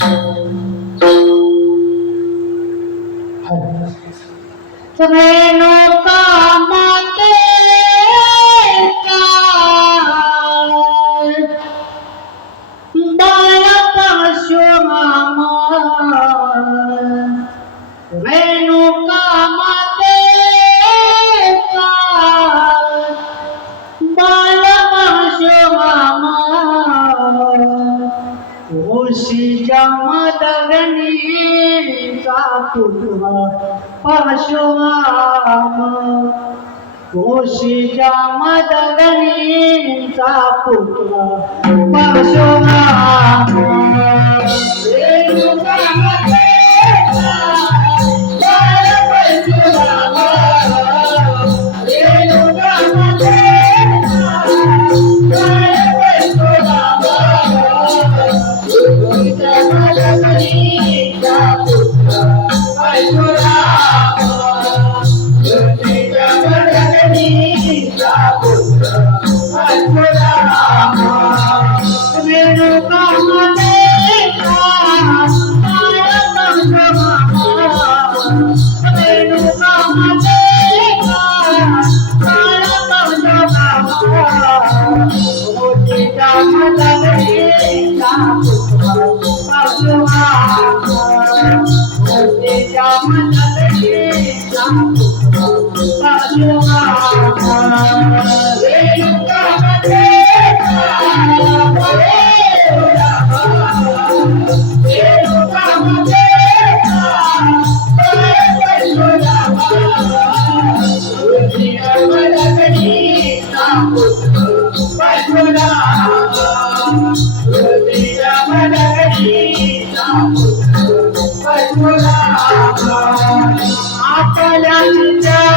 はい。तुळशीच्या मदगणींचा पुतळा. पाशोरा 大 la la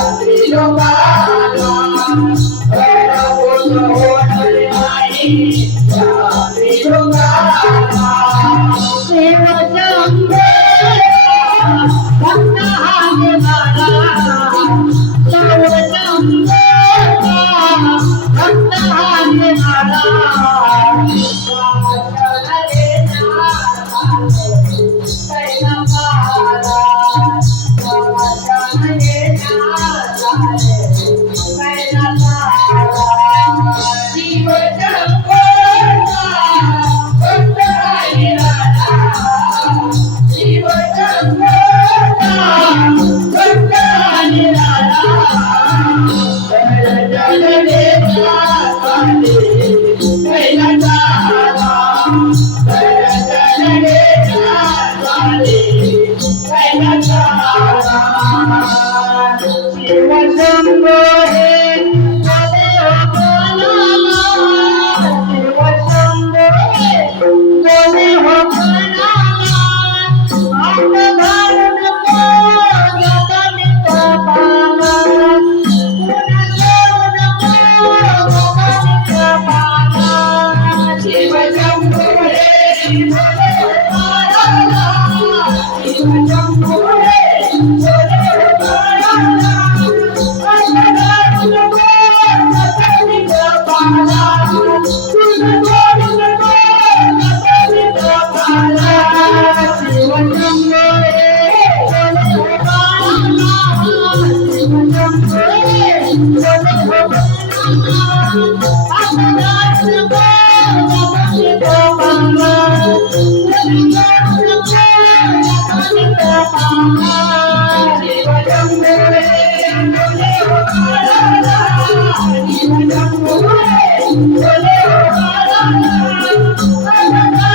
Senhor, para Thank you. Thank you.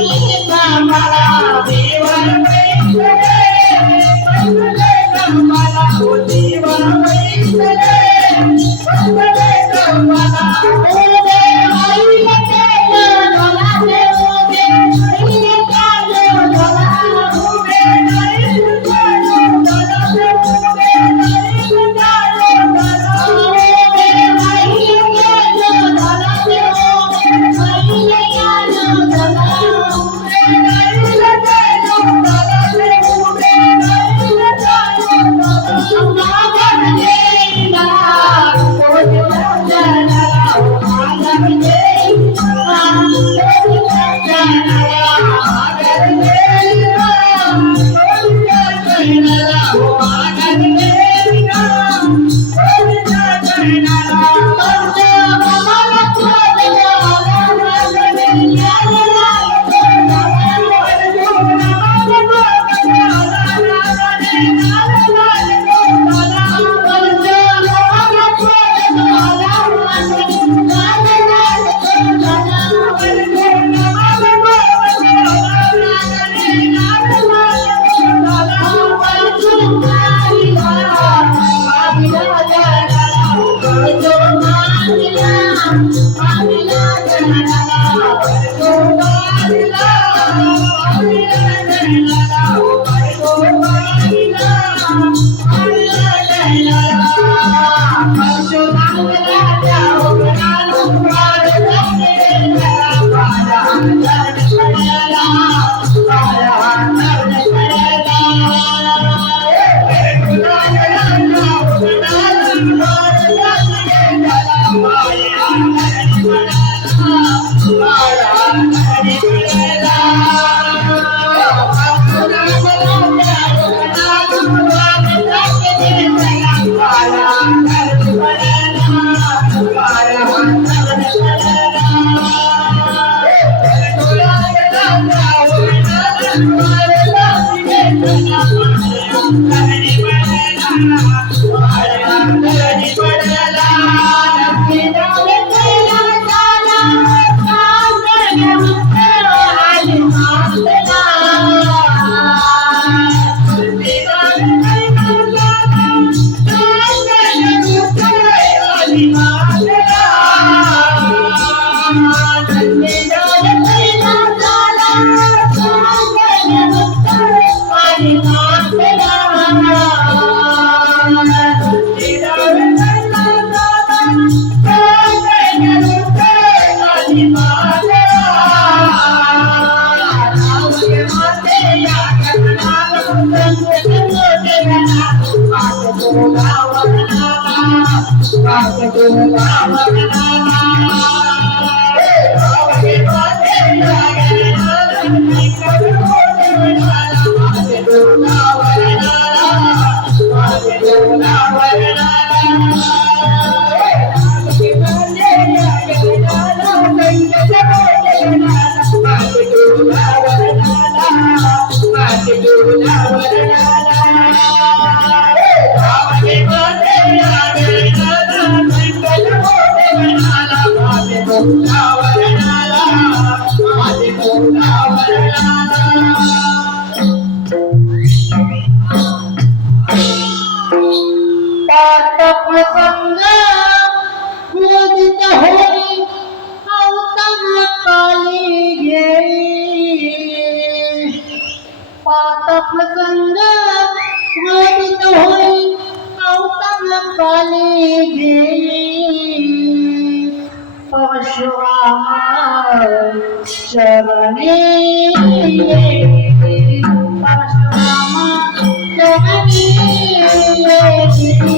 Mala தேவன் Thank you. Thank you.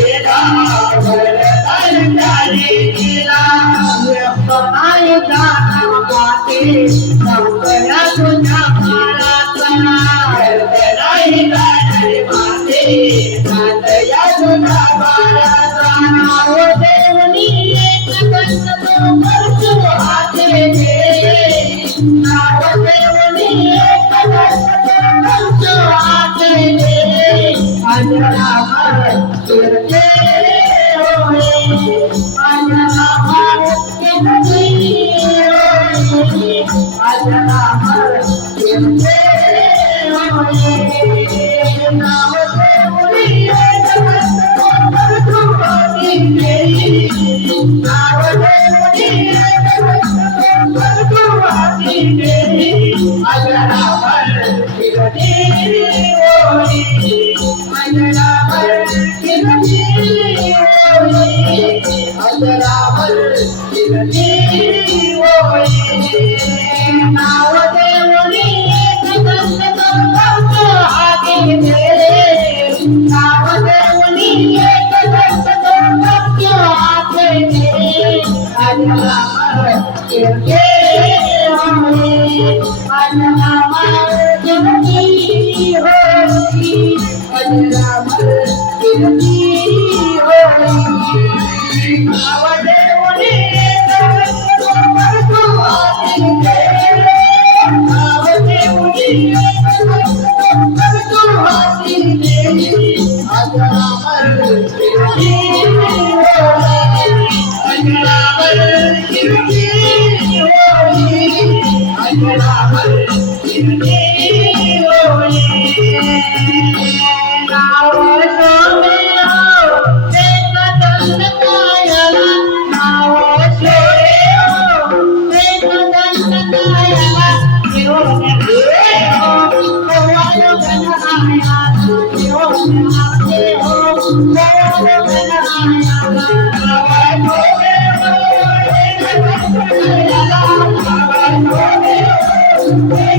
Obrigada. Oh,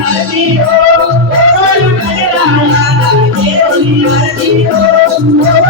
Partido, soy un general, quiero mi partido.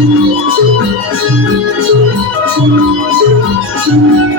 Thank you.